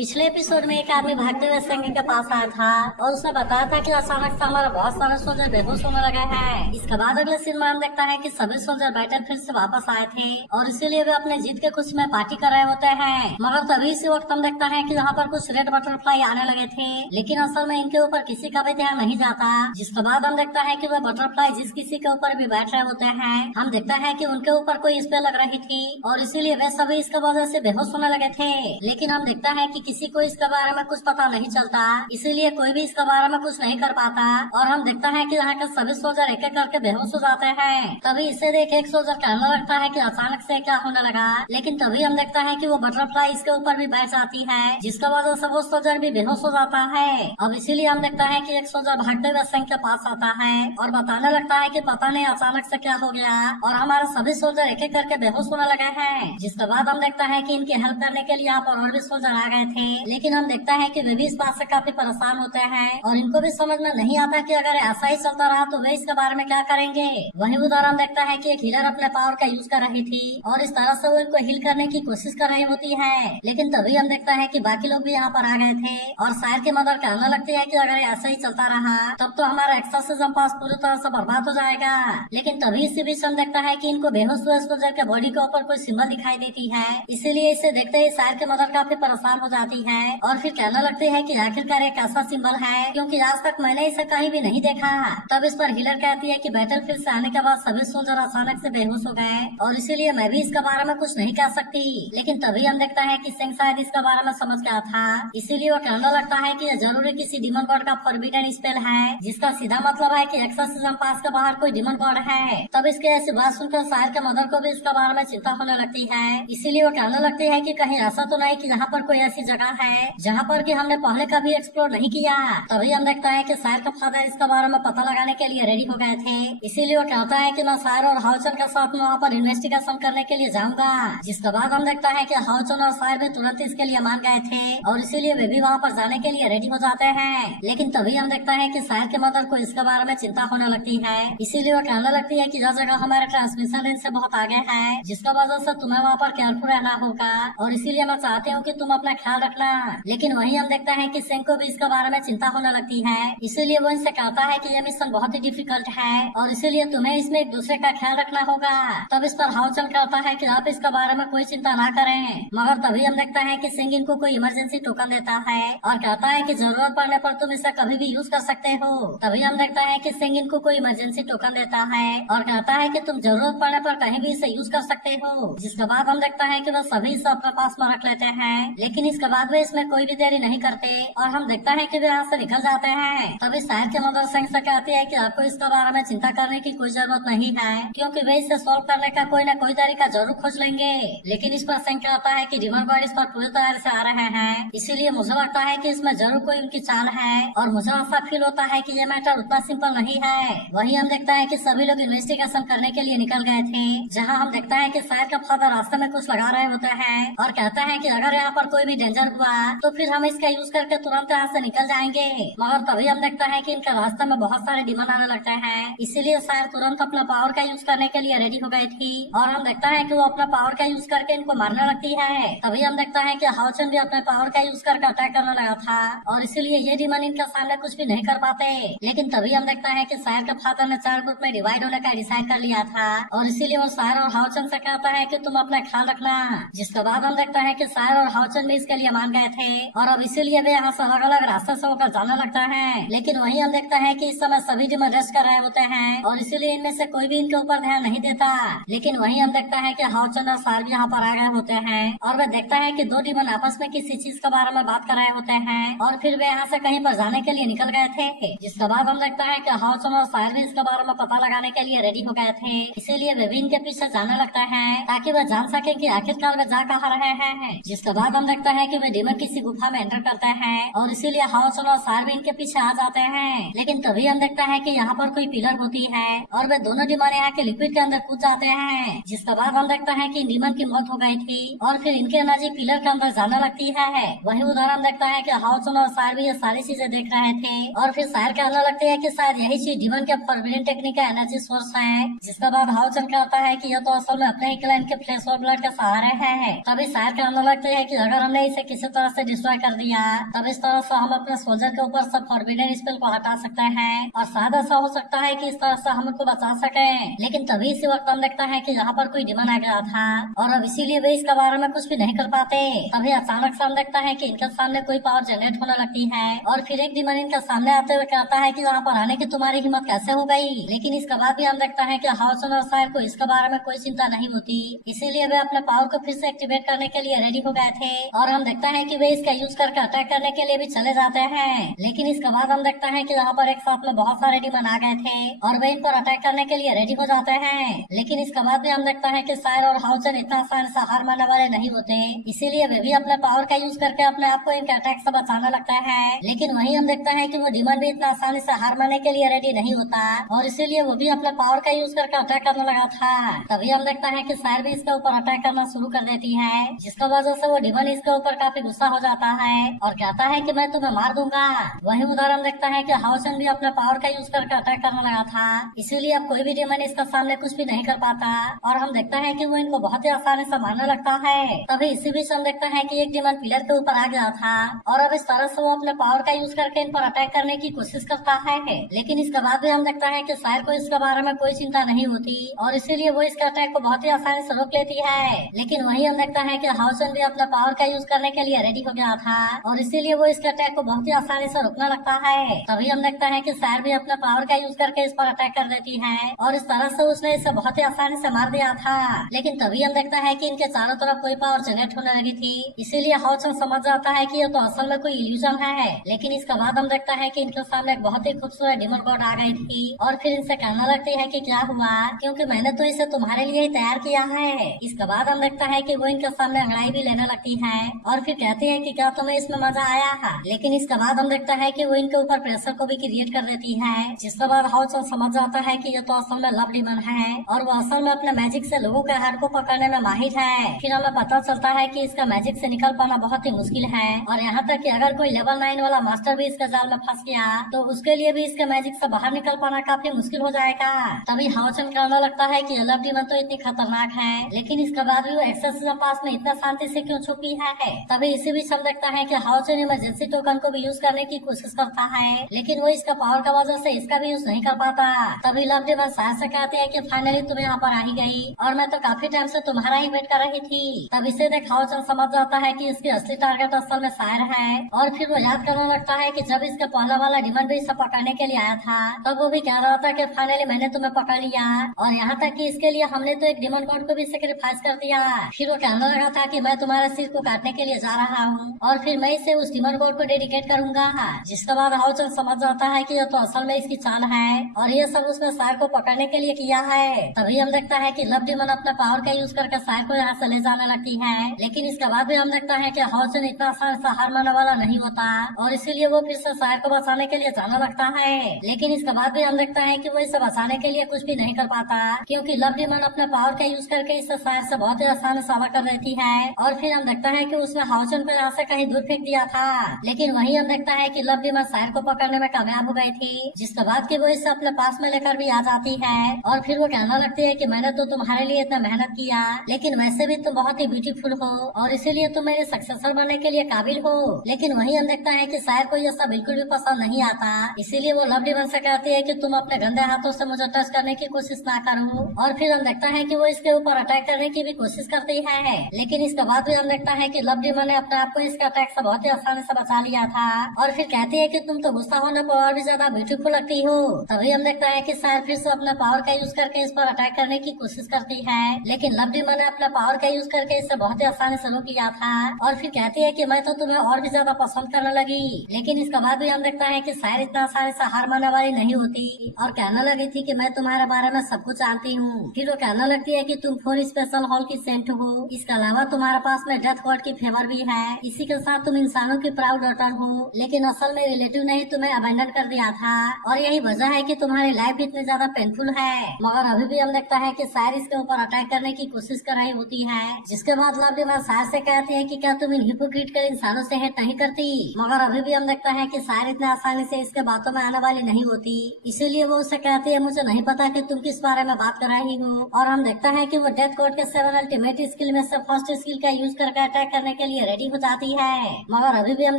पिछले एपिसोड में एक आदमी भागते हुए सिंह के पास आया था और उसने बताया था कि अचानक से हमारा बहुत सारे सोल्जर बेहोश होने लगे हैं। इसके बाद अगले सीन में हम देखता है कि सभी सोल्जर बैटल फील्ड से वापस आए थे और इसीलिए वे अपने जीत के खुशी में पार्टी कर रहे होते हैं। मगर तभी इसी वक्त हम देखता है कि यहाँ पर कुछ रेड बटरफ्लाई आने लगे थे, लेकिन असल में इनके ऊपर किसी का भी ध्यान नहीं जाता। जिसके बाद हम देखता है कि वह बटरफ्लाई जिस किसी के ऊपर भी बैठ रहे होते हैं, हम देखता है कि उनके ऊपर कोई स्पेल लग रही थी और इसीलिए वे सभी इसके वजह से बेहोश होने लगे थे। लेकिन हम देखता है कि किसी को इसके बारे में कुछ पता नहीं चलता, इसीलिए कोई भी इसके बारे में कुछ नहीं कर पाता और हम देखता है कि यहाँ के सभी सोल्जर एक एक करके बेहोश हो जाते हैं। तभी इसे देख एक सोल्जर कहने लगता है कि अचानक से क्या होने लगा, लेकिन तभी हम देखता है कि वो बटरफ्लाई इसके ऊपर भी बैठ जाती है, जिसका वजह से वो सोल्जर भी बेहोश हो जाता है। अब इसीलिए हम देखता है कि एक सोल्जर भागते हुए सिंह के पास आता है और बताने लगता है कि पता नहीं अचानक से क्या हो गया और हमारे सभी सोल्जर एक एक करके बेहोश होने लगे हैं। जिसके बाद हम देखता है कि इनकी हेल्प करने के लिए यहाँ पर और भी सोल्जर आ गए थे, लेकिन हम देखता है कि वे भी इस बात से काफी परेशान होते हैं और इनको भी समझ में नहीं आता कि अगर ऐसा ही चलता रहा तो वे इसके बारे में क्या करेंगे। वहीं उधर हम देखता है कि एक हीलर अपने पावर का यूज कर रही थी और इस तरह से वो इनको हील करने की कोशिश कर रही होती है, लेकिन तभी हम देखता है कि बाकी लोग भी यहाँ पर आ गए थे और शायर की मदद कहने लगती है कि अगर ऐसा ही चलता रहा तब तो हमारा एक्सोर्सिज्म पास पूरी तरह से बर्बाद हो जाएगा। लेकिन तभी इसी बीच हम देखता है कि इनको बेहोश हुए सोल्जर के बॉडी के ऊपर कोई सिंबल दिखाई देती है, इसीलिए इसे देखते ही शायर की मदद काफी परेशान हो जाती है और फिर कहने लगती है कि आखिरकार एक ऐसा सिंबल है क्योंकि आज तक मैंने इसे कहीं भी नहीं देखा। तब इस पर हीलर कहती है कि बैटलफील्ड से आने के बाद सभी सोल्जर अचानक से बेहोश हो गए और इसीलिए मैं भी इसके बारे में कुछ नहीं कह सकती। लेकिन तभी हम देखता है कि सिंह शायद इसके बारे में समझ गया था, इसीलिए वो कहने लगता है कि यह जरूर किसी डिमन गॉड का फॉरबिडन स्पेल है, जिसका सीधा मतलब है कि एक्सोर्सिज्म पास के बाहर कोई डिमन गॉड है। तब इसके ऐसी बात सुनकर शायर के मदर को भी इसके बारे में चिंता होने लगती है, इसीलिए वो कहने लगती है कि कहीं ऐसा तो नहीं कि यहाँ पर कोई ऐसी जगह है जहाँ पर कि हमने पहले कभी एक्सप्लोर नहीं किया। तभी हम देखता है कि शायर का फादर इसके बारे में पता लगाने के लिए रेडी हो गए थे, इसीलिए वो कहता है कि मैं शायर और हाउचन के साथ वहाँ पर इन्वेस्टिगेशन करने के लिए जाऊंगा। जिसके बाद हम देखता है कि हाउचन और शायर भी तुरंत इसके लिए मान गए थे और इसीलिए वे भी वहाँ पर जाने के लिए रेडी हो जाते हैं। लेकिन तभी हम देखता है कि शायर के मदर को इसके बारे में चिंता होने लगती है, इसीलिए वो कहने लगती है कि यह जगह हमारे ट्रांसमिशन रेंज से बहुत आगे है, जिसका वजह से तुम्हें वहाँ पर केयरफुल रहना होगा और इसीलिए मैं चाहती हूँ कि तुम अपना ख्याल रखना। लेकिन वहीं हम देखता है कि सिंह को भी इसके बारे में चिंता होने लगती है, इसीलिए वो इनसे कहता है कि यह मिशन बहुत ही डिफिकल्ट है और इसीलिए तुम्हें इसमें एक दूसरे का ख्याल रखना होगा। तब इस पर हाउचन कहता है कि आप इसके बारे में कोई चिंता ना करें। मगर तभी हम देखता है कि सिंह इनको कोई इमरजेंसी टोकन देता है और कहता है कि जरूरत पड़ने पर तुम इसे कभी भी यूज कर सकते हो। तभी हम देखता है कि सिंह इनको कोई इमरजेंसी टोकन देता है और कहता है कि तुम जरूरत पड़ने पर कहीं भी इसे यूज कर सकते हो। जिसके बाद हम देखता है कि वह सभी इसे अपने पास में रख लेते हैं, लेकिन इसके बाद वे इसमें कोई भी देरी नहीं करते और हम देखता है कि वे यहाँ से निकल जाते हैं। तभी शायर के मदर सिंह से कहती है कि आपको इसके बारे में चिंता करने की कोई जरूरत नहीं है, क्योंकि वे इसे सॉल्व करने का कोई न कोई तरीका जरूर खोज लेंगे। लेकिन इस पर सिंह कहता है कि डिमन गॉड इस पर पूरी तरह से आ रहे हैं, इसीलिए मुझे लगता है कि इसमें जरूर कोई उनकी चाल है और मुझे ऐसा फील होता है कि ये मैटर उतना सिंपल नहीं है। वहीं हम देखता है कि सभी लोग इन्वेस्टिगेशन करने के लिए निकल गए थे, जहाँ हम देखता है कि शायर का फादर रास्ते में कुछ लगा रहे होते हैं और कहता है कि अगर यहाँ पर कोई भी डेंजर हुआ तो फिर हम इसका यूज करके तुरंत यहाँ से निकल जाएंगे। मगर तभी हम देखता है कि इनके रास्ते में बहुत सारे डिमन आने लगते हैं, इसीलिए शायर तुरंत अपना पावर का यूज करने के लिए रेडी हो गई थी और हम देखता है कि वो अपना पावर का यूज करके इनको मारने लगती है। तभी हम देखता है कि हाउचन भी अपने पावर का यूज करके अटैक करने लगा था और इसीलिए ये डिमन इनके सामने कुछ भी नहीं कर पाते। लेकिन तभी हम देखता है कि शायर के फादर ने 4 ग्रुप में डिवाइड होने का डिसाइड कर लिया था और इसीलिए वो शायर और हाउचन से कहता है कि तुम अपना ख्याल रखना। जिसके बाद हम देखता है कि शायर और हाउचन भी इसके लिए मान गए थे और अब इसीलिए वे यहाँ से अलग अलग रास्ते से होकर जाने लगता है। लेकिन वहीं हम देखता है कि इस समय सभी डिमन रेस्ट कर रहे होते हैं और इसीलिए इनमें से कोई भी इनके ऊपर ध्यान नहीं देता। लेकिन वहीं हम देखता है कि हाउचन और शायर भी यहाँ पर आ गए होते हैं और वे देखता है कि 2 डिमन आपस में किसी चीज के बारे में बात कर रहे होते हैं और फिर वे यहाँ से कहीं पर जाने के लिए निकल गए थे। जिसके बाद हम देखता है कि हाउचन और शायर भी इसके बारे में पता लगाने के लिए रेडी हो गए थे, इसीलिए वे भी इनके पीछे जाने लगता है ताकि वह जान सके कि आखिरकार वे जा कहाँ रहे हैं। जिसके बाद हम देखता है कि वे डिमन किसी गुफा में एंटर करते हैं और इसीलिए हाउचन और शायर भी इनके पीछे आ जाते हैं। लेकिन तभी हम देखता है कि यहाँ पर कोई पिलर होती है और वे दोनों डिमन यहाँ के लिक्विड के अंदर कूद जाते हैं। जिसके बाद हम देखता है कि डिमन की मौत हो गई थी और फिर इनकी एनर्जी पिलर के अंदर जाने लगती है। वही उदाहरण देखता है कि हाउचन और शायर भी ये सारी चीजें देख रहे थे और फिर शायर कहने लगती है कि शायद यही चीज डिमन के फॉरबिडन टेक्निक का एनर्जी सोर्स है। जिसके बाद हाउचन कहता है कि यह तो असल में अपने ही क्लाइंट के फ्लेश और ब्लड के सहारे है। तभी शायर कहने लगते हैं कि अगर हमने इसे किसी तरह से डिस्ट्रॉय कर दिया, तब इस तरह से हम अपने सोल्जर के ऊपर सब फॉरबिडन स्पेल को हटा सकते हैं और शायद ऐसा हो सकता है कि इस तरह से हम उनको बचा सके। लेकिन तभी इसी वक्त हम देखता है कि यहाँ पर कोई डिमन आ गया था और अब इसीलिए वे इसके बारे में कुछ भी नहीं कर पाते। तभी अचानक से हम देखता है कि इनके सामने कोई पावर जनरेट होने लगती है और फिर एक डिमन इनके सामने आते हुए कहता है कि यहाँ पर आने की तुम्हारी हिम्मत कैसे हो गई। लेकिन इसके बाद भी हम देखता है कि हाउसन और सायर को इसके बारे में कोई चिंता नहीं होती, इसीलिए वे अपने पावर को फिर से एक्टिवेट करने के लिए रेडी हो गए थे और हम देखता है कि वे इसका यूज करके अटैक करने के लिए भी चले जाते हैं। लेकिन इसके बाद हम देखता है कि यहाँ पर एक साथ में बहुत सारे डिमन आ गए थे और वे इन पर अटैक करने के लिए रेडी हो जाते हैं। लेकिन इसके बाद भी हम देखता है कि सायर और हाउसन इतना आसान से हार मानने वाले नहीं होते, इसीलिए वे भी अपने पावर का यूज करके अपने आप को इनके अटैक से बचाने लगता है। लेकिन वहीं हम देखता है कि वो डिमन भी इतना आसानी से हार मानने के लिए रेडी नहीं होता और इसीलिए वो भी अपने पावर का यूज करके अटैक करने लगा था। तभी हम देखता है कि सायर भी इसके ऊपर अटैक करना शुरू कर देती है, जिसकी वजह से वो डिमन इसके ऊपर काफी गुस्सा हो जाता है और कहता है कि मैं तुम्हें मार दूंगा। वही उधर हम देखता है कि हाउसन भी अपने पावर का यूज करके अटैक करने लगा था, इसीलिए अब कोई भी डिमन इसके सामने कुछ भी नहीं कर पाता और हम देखता है कि वो इनको बहुत ही आसानी से मारने लगता है। तभी इसी बीच हम देखता है कि एक डिमन पिलर के ऊपर आ गया था और अब इस तरह से वो अपने पावर का यूज करके इन पर अटैक करने की कोशिश करता है। लेकिन इसके बाद भी हम देखता है कि सायर को इसके बारे में कोई चिंता नहीं होती और इसीलिए वो इसके अटैक को बहुत ही आसानी से रोक लेती है। लेकिन वही हम देखता है कि हाउसन भी अपना पावर का यूज करने के लिए रेडी हो गया था और इसीलिए वो इसके अटैक को बहुत ही आसानी से रोकने लगता है। तभी हम देखता है कि सायर भी अपना पावर का यूज करके इस पर अटैक कर देती है और इस तरह से उसने इसे बहुत ही आसानी से मार दिया था। लेकिन तभी हम देखता है कि इनके चारों तरफ कोई पावर जनरेट होने लगी थी, इसीलिए हाउसन समझ जाता है कि ये तो असल में कोई इल्यूजन है। लेकिन इसके बाद हम देखता है कि इनके सामने एक बहुत ही खूबसूरत डिमन गॉड आ गई थी और फिर इनसे कहने लगती है कि क्या हुआ, क्योंकि मैंने तो इसे तुम्हारे लिए ही तैयार किया है। इसके बाद हम देखता है कि वो इनके सामने अंगड़ाई भी लेने लगती है और फिर कहती है कि क्या तुम्हें इसमें मजा आया है। लेकिन इसके बाद हम देखता है कि वो इनके ऊपर प्रेशर को भी क्रिएट कर देती है, जिसके बाद हाउसन समझ जाता है कि ये तो असल में लव डिमन है और वो असल में अपने मैजिक से लोगों के हार्ट को पकड़ने में माहिर है। फिर हमें पता चलता है कि इसका मैजिक से निकल पाना बहुत ही मुश्किल है और यहाँ तक कि अगर कोई लेवल 9 वाला मास्टर भी इसके जाल में फंस गया तो उसके लिए भी इसके मैजिक से बाहर निकल पाना काफी मुश्किल हो जाएगा। तभी हाउसन कहने लगता है कि लव डिमन तो इतनी खतरनाक है, लेकिन इसके बाद भी वो एक्सेसिज्म पास में इतना शांति से क्यों छुपी है। तभी इसी बीच हम देखता है कि हाउसन इमरजेंसी टोकन को भी यूज करने की कोशिश करता है, लेकिन वो इसका पावर का वजह से इसका भी यूज नहीं कर पाता। तभी लव डिमन सायर से कहते हैं कि फाइनली तुम यहाँ पर आ ही गई और मैं तो काफी टाइम से तुम्हारा ही वेट कर रही थी। तब इसे देख हाउसन समझ जाता है कि इसकी असली टारगेट असल में सायर है और फिर वो याद करने लगता है कि जब इसका पहला वाला डिमन भी इसे पकड़ने के लिए आया था तब वो भी कह रहा था कि फाइनली मैंने तुम्हें पकड़ लिया और यहाँ तक कि इसके लिए हमने तो एक डिमन गॉड को भी सेक्रीफाइस कर दिया। फिर वो कहने लगा था कि मैं तुम्हारे सिर को काटने के लिए जा रहा हूँ और फिर मैं इसे उस डिमन गॉड को डेडिकेट करूंगा। जिसके बाद हाउसन समझ जाता है कि ये तो असल में इसकी चाल है और ये सब उसने सायर को पकड़ने के लिए किया है। तभी हम देखता है कि लव डिमन अपना पावर का यूज करके सायर को यहाँ से ले जाने लगती है, लेकिन इसके बाद भी हम देखता है कि हाउसन इतना आसान से हार मानने वाला नहीं होता और इसीलिए वो फिर से सायर को बचाने के लिए जाने लगता है। लेकिन इसके बाद भी हम देखता है कि वो इसे बचाने के लिए कुछ भी नहीं कर पाता, क्योंकि लव डिमन अपने पावर का यूज करके इसे सायर से बहुत ही आसान से अलग कर देती है और फिर हम देखता है कि उसने हाउसन को यहाँ से कहीं दूर फेंक दिया था। लेकिन वही हम देखता है कि लव डिमन सायर को पकड़ने में कामयाब हो गई थी, जिसके बाद कि वो इसे अपने पास में लेकर भी आ जाती है और फिर वो कहने लगती है कि मैंने तो तुम्हारे लिए इतना मेहनत किया, लेकिन वैसे भी तुम बहुत ही ब्यूटीफुल हो और इसीलिए तुम मेरे सक्सेसर बनने के लिए काबिल हो। लेकिन वही हम देखता है कि सायर को ये सब बिल्कुल भी पसंद नहीं आता, इसीलिए वो लव डिमन से कहती है कि तुम अपने गंदे हाथों से मुझे टच करने की कोशिश ना करो और फिर हम देखता है कि वो इसके ऊपर अटैक करने की भी कोशिश करती है। लेकिन इसके बाद भी हम देखता है कि लव डिमन ने अपने आप को इसके अटैक से बहुत ही आसानी से बचा लिया था और फिर कहती है कि तुम तो गुस्सा होने पर और भी ज्यादा ब्यूटीफुल लगती हो। तभी हम देखता है कि सायर फिर से अपने पावर का यूज करके इस पर अटैक करने की कोशिश करती है, लेकिन लव डिमन ने अपने पावर का यूज करके इसे बहुत ही आसानी से रोक लिया था और फिर कहती है कि मैं तो तुम्हें और भी ज्यादा पसंद करने लगी। लेकिन इसके बाद भी हम देखता है कि सायर इतना आसानी से हार मानने वाली नहीं होती और कहने लगी थी कि मैं तुम्हारे बारे में सब कुछ जानती हूँ। फिर वो कहने लगती है कि तुम 4 स्पेशल हॉल की सेंट हो, इसके अलावा तुम्हारे पास में डेथ गॉड की फेवर भी है, इसी के साथ तुम इंसानों की प्राउड डॉटर हो, लेकिन असल में रिलेटिव ने तुम्हें अबेंडन कर दिया था और यही वजह है कि तुम्हारी लाइफ इतनी ज्यादा पेनफुल है। मगर अभी भी हम देखता है कि सायर इसके ऊपर अटैक करने की कोशिश कर रही होती है, जिसके बाद लव डिमन सायर से कहती है कि क्या तुम इन हिपोक्रीट कर इंसानों से हेट नहीं करती। मगर अभी भी हम देखता है कि सायर इतने आसानी से इसके बातों में आने वाली नहीं होती, इसीलिए वो उससे कहती है मुझे नहीं पता कि तुम किस बारे में बात कर रही हो। और हम देखता है कि वो डेथ गॉड के 7 अल्टीमेट स्किल में से फर्स्ट स्किल का यूज करके अटैक करने के लिए रेडी हो जाती है। मगर अभी भी हम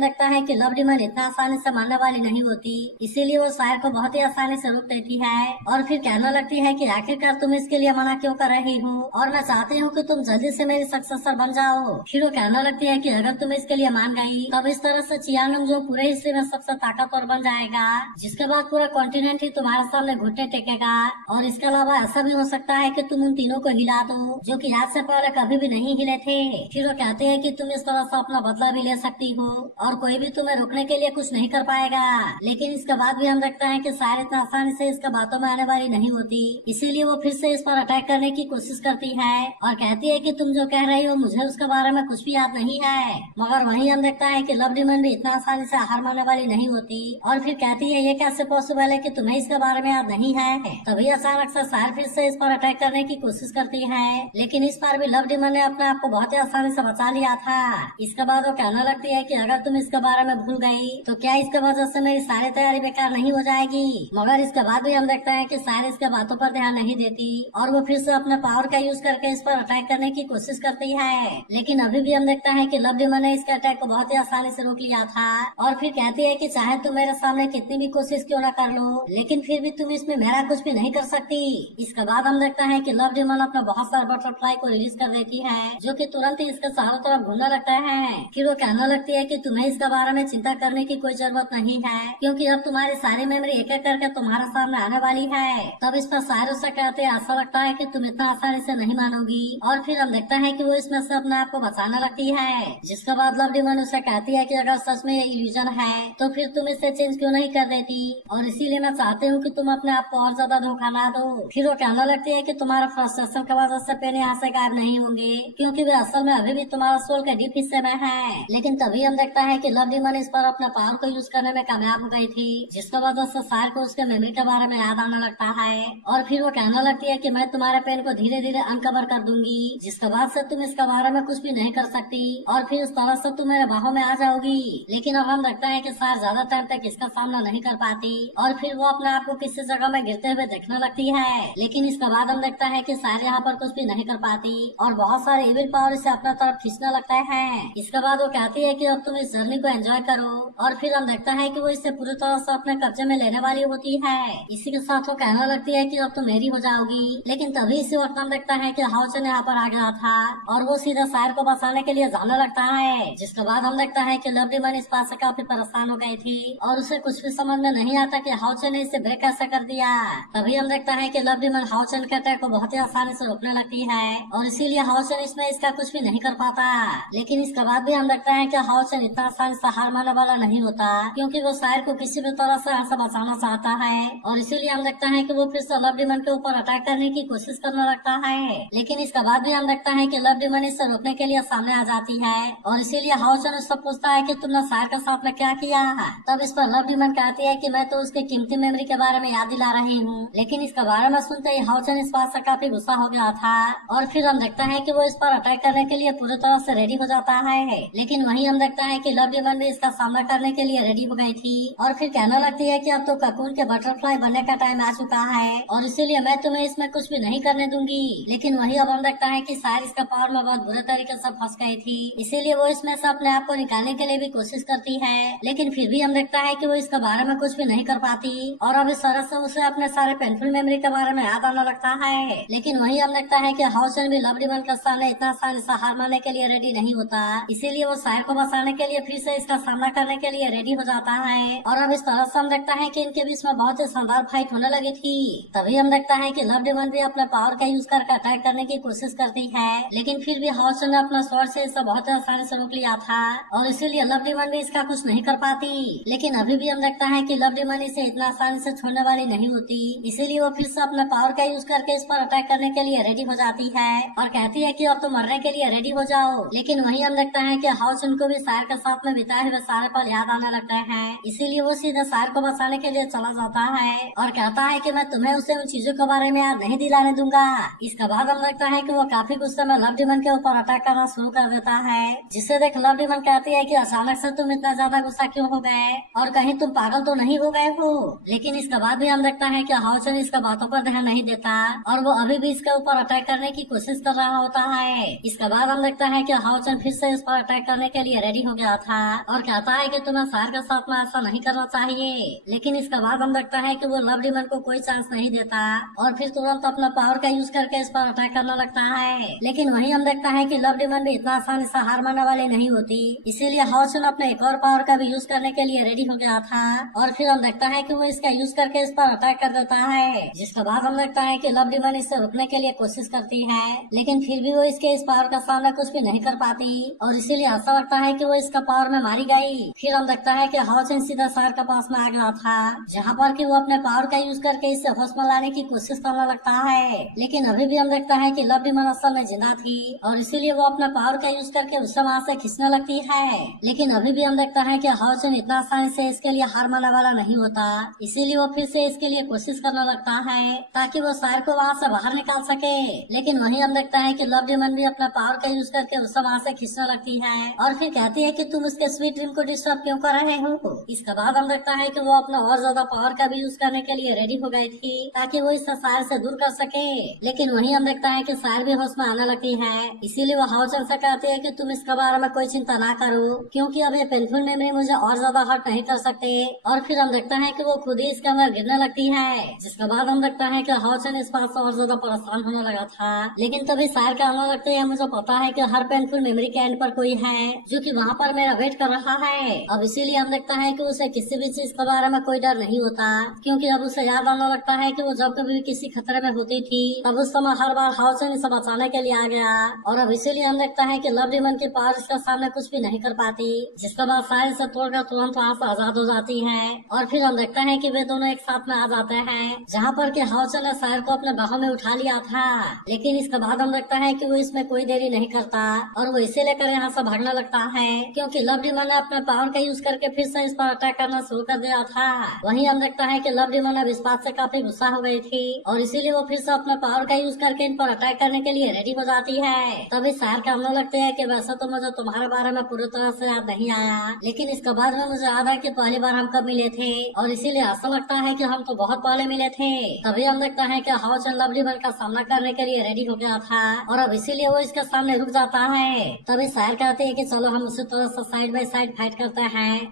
देखता है कि लव डिमांड इतना आसानी से मानने वाली नहीं होती, इसीलिए वो शायर को बहुत ही आसानी से रोक देती है और फिर कहने लगती है कि आखिरकार तुम इसके लिए मना क्यों कर रही हो और मैं चाहती हूँ कि तुम जल्दी से मेरी सक्सेसर बन जाओ। फिर वो कहने लगती है कि अगर तुम इसके लिए मान गई तब इस तरह से चियानुंग जो पूरे हिस्से में सबसे ताकतवर बन जाएगा, जिसके बाद पूरा कॉन्टिनेंट ही तुम्हारे सामने घुटने टेकेगा। और इसके अलावा ऐसा भी हो सकता है कि तुम उन तीनों को हिला दो जो कि आज से पहले कभी भी नहीं हिले थे। फिर वो कहते हैं कि तुम इस तरह से अपना बदला भी ले सकती हो और कोई भी तुम्हें रोकने के लिए कुछ नहीं कर पाएगा। लेकिन इसके बाद भी हम देखते हैं कि शायर इतना आसानी से इसके बातों में आने वाली नहीं होती, इसीलिए वो फिर से इस पर अटैक करने की कोशिश करती है और कहती है कि तुम जो कह रही हो मुझे उसके बारे में कुछ भी याद नहीं है। मगर वहीं हम देखता है कि लव डिमांड भी इतना आसानी से हार मानने वाली नहीं होती और फिर कहती है ये कैसे पॉसिबल है कि तुम्हें इसके बारे में याद नहीं है। तभी अचानक से शायर फिर से इस पर अटैक करने की कोशिश करती है, लेकिन इस बार भी लव डिमांड ने अपने आप को बहुत ही आसानी से बचा लिया था। इसके बाद वो कहने लगती है कि अगर तुम इसके बारे में भूल गई तो क्या इसके वजह से मेरी सारी तैयारी बेकार नहीं हो जाएगी। मगर इसके बाद भी हम देखते हैं कि शायर इसके बातों पर ध्यान नहीं देती और वो फिर से अपने पावर का यूज करके इस पर अटैक करने की कोशिश करती है। लेकिन अभी भी हम देखता है कि लव डिमांड ने इसके अटैक को बहुत ही आसानी से रोक लिया था और फिर कहती है कि चाहे तुम मेरे सामने कितनी भी कोशिश क्यों न कर लो, लेकिन फिर भी तुम इसमें मेरा कुछ भी नहीं कर सकती। इसके बाद हम देखता है कि लव डिमांड अपना बहुत सारा बटरफ्लाई को रिलीज कर देती है जो कि तुरंत ही इसके चारों तरफ घूमने लगता है। फिर वो कहने लगती है कि तुम्हें इसके बारे में चिंता करने की कोई जरूरत नहीं है क्योंकि अब तुम्हारी सारी मेमोरी एक एक करके तुम्हारे सामने आने वाली है। तब इस पर शायर से कहते ऐसा लगता है कि तुम इतना आसानी से नहीं मानोगी और फिर हम देखता है कि वो इसमें से अपने आप को बचाने लगती है। जिसके बाद लव डिमांड उसे कहती है कि अगर सच में ये इल्यूजन है तो फिर तुम इसे चेंज क्यों नहीं कर देती और इसीलिए मैं चाहती हूँ कि तुम अपने आप को और ज्यादा धोखा ना दो। फिर वो कहने लगती है कि तुम्हारा फ्रस्ट्रेशन की वजह से पेन यहाँ से गायब नहीं होंगे क्योंकि वे असल में अभी भी तुम्हारा सोल के डीप हिस्से में है। लेकिन तभी हम देखता है कि लव डिमांड इस पर अपने पावर को यूज करने में कामयाब हो गई थी, जिसकी वजह से शायर को उसके मेमोरी के बारे में याद आने लगता है और फिर वो कहने लगती है कि मैं तुम्हारे पेन को धीरे धीरे अनकवर कर दूंगी, जिसके बाद से तुम इसके बारे में कुछ भी नहीं कर सकती और फिर उस तरह से तुम मेरे बाहों में आ जाओगी। लेकिन अब हम देखते हैं कि शायर ज्यादा टाइम तक इसका सामना नहीं कर पाती और फिर वो अपने आप को किसी जगह में गिरते हुए देखने लगती है। लेकिन इसके बाद हम देखता है कि शायर यहाँ पर कुछ भी नहीं कर पाती और बहुत सारे इविल पावर इसे अपना तरफ खींचने लगता है। इसके बाद वो कहती है कि अब तुम इस जर्नी को एंजॉय करो और फिर हम देखता है कि वो इसे पूरी तरह से अपने कब्जे में लेने वाली होती है। इसी के साथ वो कहने लगती है कि अब तुम मेरी हो जाओगी। लेकिन तभी इसी वक्त हम देखता है कि हाउचन यहाँ पर आ गया था और वो सीधा शायर को बचाने के लिए जाने लगता है। जिसके बाद हम देखता है कि लव डिमांड इस बात से काफी परेशान हो गई थी और उसे कुछ भी समझ में नहीं आता कि हाउचन ने इसे ब्रेक कैसे कर दिया। तभी हम देखता है कि लव डिमांड हाउचन के अटैक को बहुत ही आसानी से रोकने लगती है और इसीलिए हाउचन इसमें इसका कुछ भी नहीं कर पाता। लेकिन इसके बाद भी हम देखता है कि हाउचन इतना आसानी से हार मानने वाला नहीं होता क्योंकि वो शायर को किसी भी तरह से ऐसा बचाना चाहता है और इसीलिए हम देखता है कि वो फिर से लव डिमांड के ऊपर अटैक करने की कोशिश करने लगता है। लेकिन इसके बाद भी हम देखता है कि लव डिमांड इसे रोकने के लिए सामने आ जाती है और इसीलिए हाउचन उससे पूछता है कि तुमने शायर के साथ में क्या किया। तब इस पर लव डिमांड कहती है कि मैं तो उसके कीमती मेमोरी के बारे में याद दिला रही हूँ। लेकिन इसके बारे में सुनते ही हाउचन इस बात से काफी गुस्सा हो गया था और फिर हम देखता है कि वो इस पर अटैक करने के लिए पूरी तरह से रेडी हो जाता है। लेकिन वहीं हम देखता है कि लव डिमांड भी इसका सामना करने के लिए रेडी हो गई थी और फिर कहने लगती है कि अब तो ककून के बटरफ्लाई बनने का टाइम आ चुका है और इसीलिए मैं तुम्हें इसमें कुछ भी नहीं करने दूंगी। लेकिन वही अब हम देखता है कि शायर इसका पावर में बहुत बुरे तरीके से फंस गई थी, इसीलिए वो इसमें से अपने आप को निकालने के लिए भी कोशिश करती है। लेकिन फिर भी हम देखता है कि वो इसके बारे में कुछ भी नहीं कर पाती और अब इस तरह से उसे अपने सारे पेनफुल मेमोरी के बारे में याद आने लगता है। लेकिन वही हम देखता है कि हाउचन भी लव डिमांड के सामने इतना आसानी से हार मानने के लिए रेडी नहीं होता, इसीलिए वो शायर को बचाने के लिए फिर से इसका सामना करने के लिए रेडी हो जाता है। और अब इस तरह से हम देखता है कि इनके बीच में बहुत ही शानदार फाइट होने लगी थी। तभी हम देखता है कि लव डिमांड भी अपने पावर का यूज करके अटैक करने की कोशिश करती है, लेकिन फिर भी हाउचन ने अपना स्वॉर्ड से इसे बहुत आसानी से रोक लिया था और इसीलिए लव डिमांड भी इसका कुछ नहीं कर पाती। लेकिन अभी भी हम देखता है कि लव डिमांड इसे इतना आसानी से छोड़ने वाली नहीं होती, इसीलिए वो फिर से अपने पावर का यूज करके इस पर अटैक करने के लिए रेडी हो जाती है और कहती है कि अब तो मरने के लिए रेडी हो जाओ। लेकिन वहीं हम देखता है कि हाउचन को भी शायर के साथ में बिताए हुए सारे पल याद आने लगते हैं, इसीलिए वो सीधे शायर को बचाने के लिए चला जाता है और कहता है कि मैं तुम्हें उसे उन चीजों के बारे में याद नहीं दिलाने दूंगा। इसके बाद हम देखता है कि वो काफी गुस्से में लव डिमांड के ऊपर अटैक करना शुरू कर देता है, जिसे देख लव डिमांड कहती है कि अचानक से तुम इतना ज्यादा गुस्सा क्यों हो गए और कहीं तुम पागल तो नहीं हो गए हो। लेकिन इसके बाद भी हम देखता है कि हाउचन इसका बातों पर ध्यान नहीं देता और वो अभी भी इसके ऊपर अटैक करने की कोशिश कर रहा होता है। इसके बाद हम देखता है कि हाउचन फिर से इस पर अटैक करने के लिए रेडी हो गया था और कहता है कि तुम्हें सायर के साथ में ऐसा नहीं करना चाहिए। लेकिन इसके बाद हम देखता है कि वो लव डिमन को कोई चांस नहीं देता और फिर तुरंत अपना पावर का यूज करके इस पर अटैक करने लगता है। लेकिन वहीं हम देखता है कि लव डिमन भी इतना आसानी से हार मानने वाली नहीं होती, इसीलिए हाउचुन अपने एक और पावर का भी यूज करने के लिए रेडी हो गया था और फिर हम देखता है कि वो इसका यूज करके इस पर अटैक कर देता है। जिसके बाद हम देखता है कि लव डिमन इसे रोकने के लिए कोशिश करती है, लेकिन फिर भी वो इसके इस पावर का सामना कुछ भी नहीं कर पाती और इसीलिए ऐसा लगता है कि वो इसका पावर में मारी गई। फिर हम देखता है कि हाउचुन सीधा सायर के पास में आ गया था, जहाँ पर कि वो अपने पावर का यूज करके इसे होश में लाने की कोशिश करने लगता है। लेकिन अभी भी हम देखता है कि लव डिमन असल में जिंदा थी और इसीलिए वो अपना पावर का यूज करके उसे वहाँ से खींचने लगती है। लेकिन अभी भी हम देखता है कि हाउचुन इतना आसानी से इसके लिए हार मानने वाला नहीं होता, इसीलिए वो फिर से इसके लिए कोशिश करने लगता है ताकि वो सायर को वहाँ से बाहर निकाल सके। लेकिन वहीं हम देखता है कि लव डिमन भी अपना पावर का यूज करके उसे वहाँ से खींचने लगती है और फिर कहती है कि तुम उसके स्वीट ड्रीम को डिस्टर्ब क्यों कर रहे हो। इसके बाद हम देखता है कि वो अपना और ज्यादा पावर का भी यूज करने के लिए रेडी हो गई थी ताकि वो इसे सायर से दूर कर सके। लेकिन वहीं हम देखता है कि सायर भी होश में आने लगती है, इसीलिए वो हाउचुन से कहती है कि तुम इसके बारे में कोई चिंता ना करो क्योंकि अब ये पेनफुल मेमोरी मुझे और ज्यादा हर्ट नहीं कर सकते। और फिर हम देखता है कि वो खुद ही इसके अंदर गिरने लगती है। जिसके बाद हम देखता है कि हाउचुन इस बात से और ज्यादा परेशान होने लगा था। लेकिन तभी सायर कहने लगते है मुझे पता है कि हर पेनफुल मेमोरी के एंड पर कोई है जो कि वहाँ पर मेरा वेट कर रहा है। अब इसीलिए हम देखता है कि उसे किसी भी चीज के बारे में कोई डर नहीं होता क्योंकि अब उसे याद आने लगता है कि वो जब कभी भी किसी खतरे में होती थी तब उस समय हर बार हाउचुन इसे बचाने के लिए आ गया और अब इसीलिए हम देखता है कि लव डिमन की पावर इसके सामने कुछ भी नहीं कर पाती। जिसके बाद सायर से तोड़कर तुरंत वहाँ से आजाद हो जाती है और फिर हम देखता है कि वे दोनों एक साथ में आ जाते हैं जहाँ पर कि हाउचुन ने सायर को अपने बाहों में उठा लिया था। लेकिन इसके बाद हम देखता है कि वो इसमें कोई देरी नहीं करता और वो इसे लेकर यहाँ से भागने लगता है क्योंकि लव डिमन ने अपने पावर का यूज करके फिर से इस पर अटैक करना शुरू कर दिया था। वहीं हम देखता है कि लव डिमन अब इस बात से काफी गुस्सा हो गई थी और इसीलिए वो फिर से अपने पावर का यूज करके इन पर अटैक करने के लिए रेडी हो जाती है। तभी सायर कहने लगते हैं कि वैसे तो मुझे तुम्हारे बारे में पूरी तरह से याद नहीं आया, लेकिन इसके बाद में मुझे याद है कि पहली बार हम कब मिले थे और इसीलिए ऐसा लगता है कि हम तो बहुत पहले मिले थे। तभी हम देखता है कि हाउचुन लव डिमन का सामना करने के लिए रेडी हो गया था और अब इसीलिए वो इसके सामने रुक जाता है। तभी सायर कहते हैं कि चलो हम उसी तरह से साइड बाय साइड फाइट करते हैं।